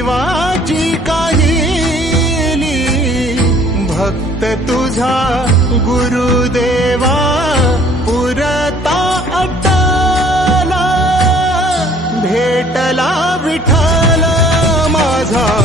शिवाची काहिली. भक्त तुझा गुरुदेवा पुरता अटला. भेटला विठ्ठल माझा.